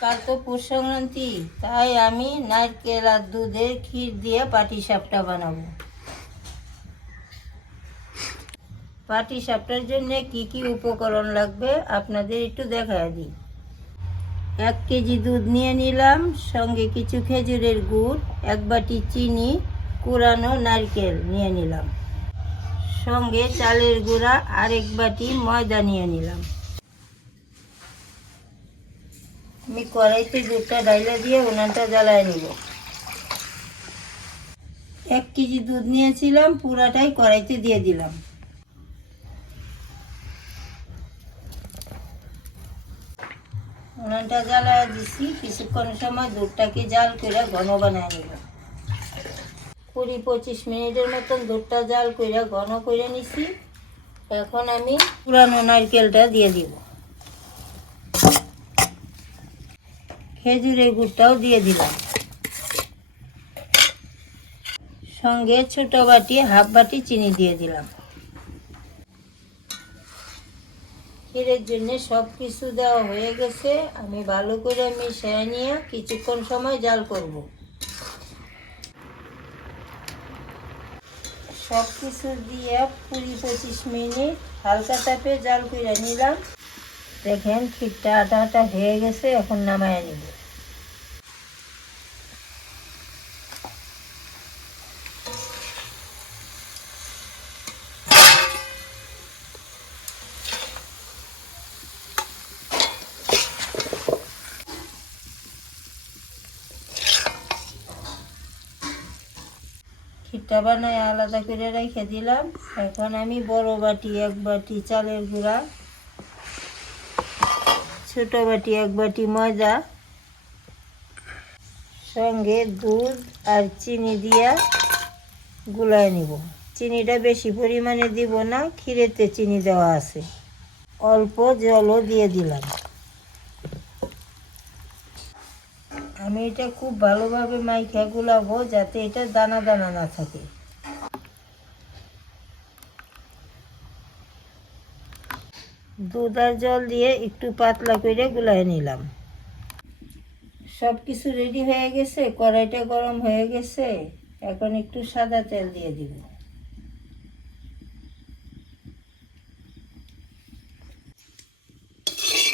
কাল তো পৌষ সংক্রান্তি, তাই আমি নারকেল আর দুধের ক্ষীর দিয়ে পাটিসাপটা বানাবো। পাটিসাপটার জন্য কি কি উপকরণ লাগবে আপনাদের একটু দেখায় দিই। 1 কেজি দুধ নিয়ে নিলাম, সঙ্গে কিছু খেজুরের গুড়, 1 বাটি চিনি, কুড়ানো নারকেল নিয়ে নিলাম, সঙ্গে চালের গুঁড়া আর 1 বাটি ময়দা নিয়ে নিলাম। আমি কড়াইতে দুধটা ডাইলা দিয়ে উনানটা জ্বালায় নিব। 1 কেজি দুধ নিয়েছিলাম, পুরাটাই কড়াইতে দিয়ে দিলাম। উনানটা জ্বালায় দিছি, কিছুক্ষণ সময় দুধটাকে জাল করে ঘন বানায় নিব। 20-25 মিনিটের মতন দুধটা জাল করে ঘন করে নিছি। এখন আমি পুরানো নারকেলটা দিয়ে দিব, খেজুরের গুড়টাও দিয়ে দিলাম, সঙ্গে ছোট বাটি 1/2 বাটি চিনি দিয়ে দিলাম। ক্ষীরের জন্য সব কিছু দেওয়া হয়ে গেছে। আমি ভালো করে মিশিয়ে নিয়ে কিছুক্ষণ সময় জাল করব। সব কিছু দিয়ে 20-25 মিনিট হালকা তাপে জাল করে নিলাম। দেখেন ক্ষীরটা আটা আটা হয়ে গেছে, এখন নামায় নিব। ক্ষীরটা বানায় আলাদা করে রেখে দিলাম। এখন আমি বড় বাটি 1 বাটি চালের গুঁড়া, ছোট বাটি 1 বাটি ময়দা, সঙ্গে দুধ আর চিনি দিয়া গুলায় নিব। চিনিটা বেশি পরিমাণে দিব না, ক্ষীরেতে চিনি দেওয়া আছে। অল্প জলও দিয়ে দিলাম। আমি এটা খুব ভালোভাবে মাইখা গুলাবো, যাতে এটা দানা দানা না থাকে। দুধ আর জল দিয়ে একটু পাতলা করে গুলায় নিলাম। সব কিছু রেডি হয়ে গেছে, কড়াইটা গরম হয়ে গেছে। এখন একটু সাদা তেল দিয়ে দিব।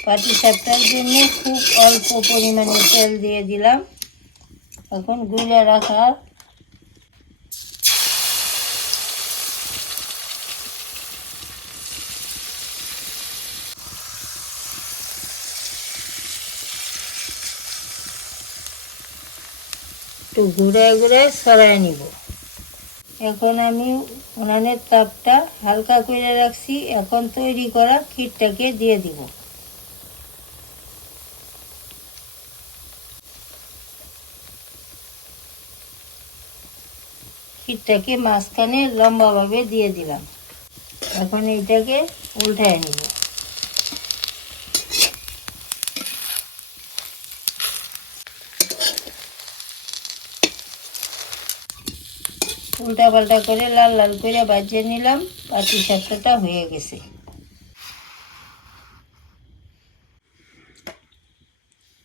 পাটিসাপটার জন্য খুব অল্প পরিমাণে তেল দিয়ে দিলাম। এখন গুলে রাখা একটু ঘুরায় ঘুরায় সরাই নিব। এখন আমি উনানের তাপটা হালকা করে রাখছি। এখন তৈরি করা ক্ষীরটাকে দিয়ে দিব। ক্ষীরটাকে মাঝখানে লম্বাভাবে দিয়ে দিলাম। এখন এইটাকে উল্টায় নিব। উল্টা পাল্টা করে লাল লাল করে ভাজিয়ে নিলাম। পাটিসাপটাটা হয়ে গেছে।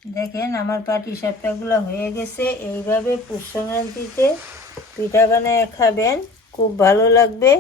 দেখেন আমার পাটিসাপটাগুলো হয়ে গেছে। এইভাবে পৌষ সংক্রান্তিতে পিঠা বানায় খাবেন, খুব ভালো লাগবে।